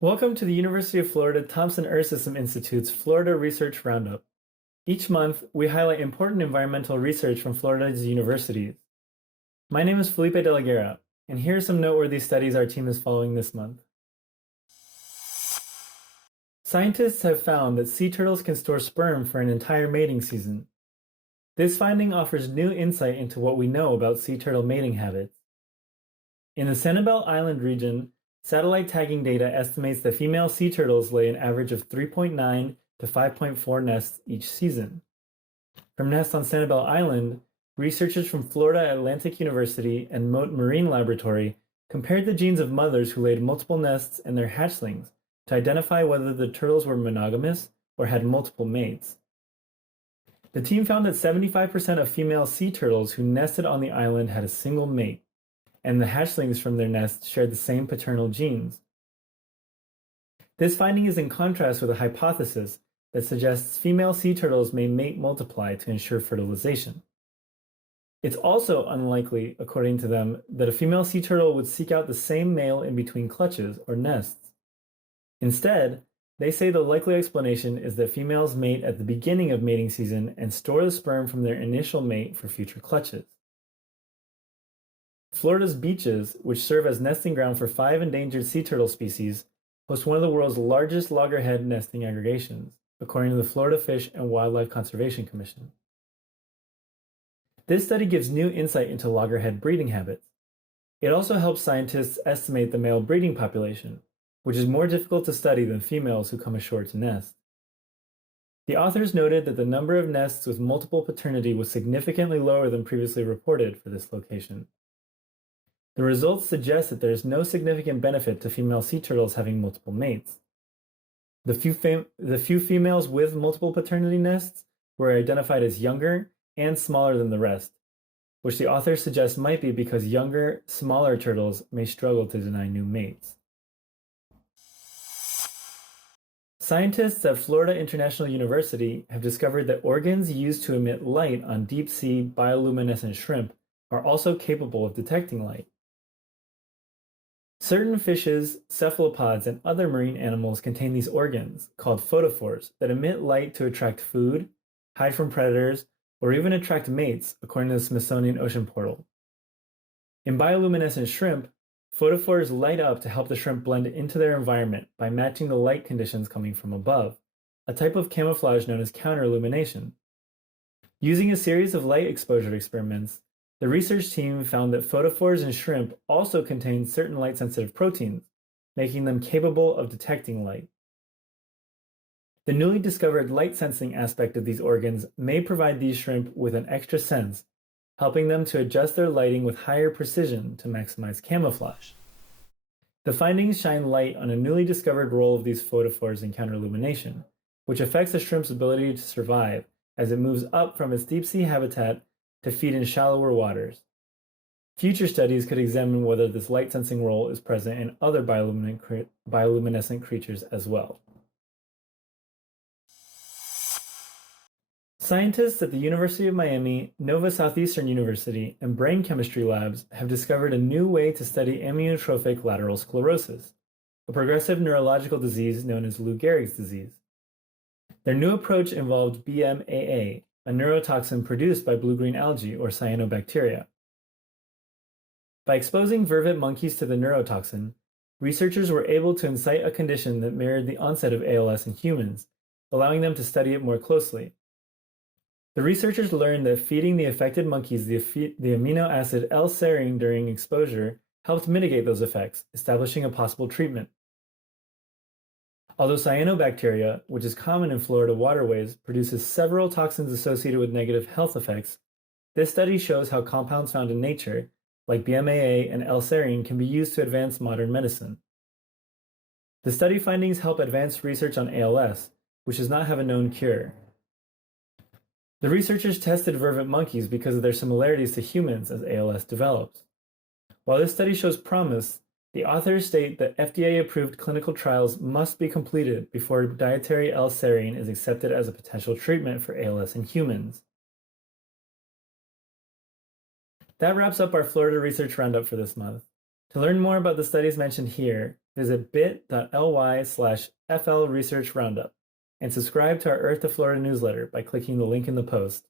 Welcome to the University of Florida Thompson Earth System Institute's Florida Research Roundup. Each month, we highlight important environmental research from Florida's universities. My name is Felipe De La Guerra, and here are some noteworthy studies our team is following this month. Scientists have found that sea turtles can store sperm for an entire mating season. This finding offers new insight into what we know about sea turtle mating habits. In the Sanibel Island region, satellite tagging data estimates that female sea turtles lay an average of 3.9 to 5.4 nests each season. From nests on Sanibel Island, researchers from Florida Atlantic University and Mote Marine Laboratory compared the genes of mothers who laid multiple nests and their hatchlings to identify whether the turtles were monogamous or had multiple mates. The team found that 75% of female sea turtles who nested on the island had a single mate, and the hatchlings from their nests shared the same paternal genes. This finding is in contrast with a hypothesis that suggests female sea turtles may mate multiply to ensure fertilization. It's also unlikely, according to them, that a female sea turtle would seek out the same male in between clutches or nests. Instead, they say the likely explanation is that females mate at the beginning of mating season and store the sperm from their initial mate for future clutches. Florida's beaches, which serve as nesting ground for 5 endangered sea turtle species, host one of the world's largest loggerhead nesting aggregations, according to the Florida Fish and Wildlife Conservation Commission. This study gives new insight into loggerhead breeding habits. It also helps scientists estimate the male breeding population, which is more difficult to study than females who come ashore to nest. The authors noted that the number of nests with multiple paternity was significantly lower than previously reported for this location. The results suggest that there is no significant benefit to female sea turtles having multiple mates. The few females with multiple paternity nests were identified as younger and smaller than the rest, which the authors suggest might be because younger, smaller turtles may struggle to deny new mates. Scientists at Florida International University have discovered that organs used to emit light on deep-sea bioluminescent shrimp are also capable of detecting light. Certain fishes, cephalopods, and other marine animals contain these organs, called photophores, that emit light to attract food, hide from predators, or even attract mates, according to the Smithsonian Ocean Portal. In bioluminescent shrimp, photophores light up to help the shrimp blend into their environment by matching the light conditions coming from above, a type of camouflage known as counterillumination. Using a series of light exposure experiments, the research team found that photophores in shrimp also contain certain light-sensitive proteins, making them capable of detecting light. The newly discovered light-sensing aspect of these organs may provide these shrimp with an extra sense, helping them to adjust their lighting with higher precision to maximize camouflage. The findings shine light on a newly discovered role of these photophores in counterillumination, which affects a shrimp's ability to survive as it moves up from its deep-sea habitat to feed in shallower waters. Future studies could examine whether this light-sensing role is present in other bioluminescent creatures as well. Scientists at the University of Miami, Nova Southeastern University, and brain chemistry labs have discovered a new way to study amyotrophic lateral sclerosis, a progressive neurological disease known as Lou Gehrig's disease. Their new approach involved BMAA, a neurotoxin produced by blue-green algae or cyanobacteria. By exposing vervet monkeys to the neurotoxin, researchers were able to incite a condition that mirrored the onset of ALS in humans, allowing them to study it more closely. The researchers learned that feeding the affected monkeys the amino acid L-serine during exposure helped mitigate those effects, establishing a possible treatment. Although cyanobacteria, which is common in Florida waterways, produces several toxins associated with negative health effects, this study shows how compounds found in nature, like BMAA and L-serine, can be used to advance modern medicine. The study findings help advance research on ALS, which does not have a known cure. The researchers tested vervet monkeys because of their similarities to humans as ALS develops. While this study shows promise, the authors state that FDA-approved clinical trials must be completed before dietary L-serine is accepted as a potential treatment for ALS in humans. That wraps up our Florida Research Roundup for this month. To learn more about the studies mentioned here, visit bit.ly/FL Research Roundup and subscribe to our Earth to Florida newsletter by clicking the link in the post.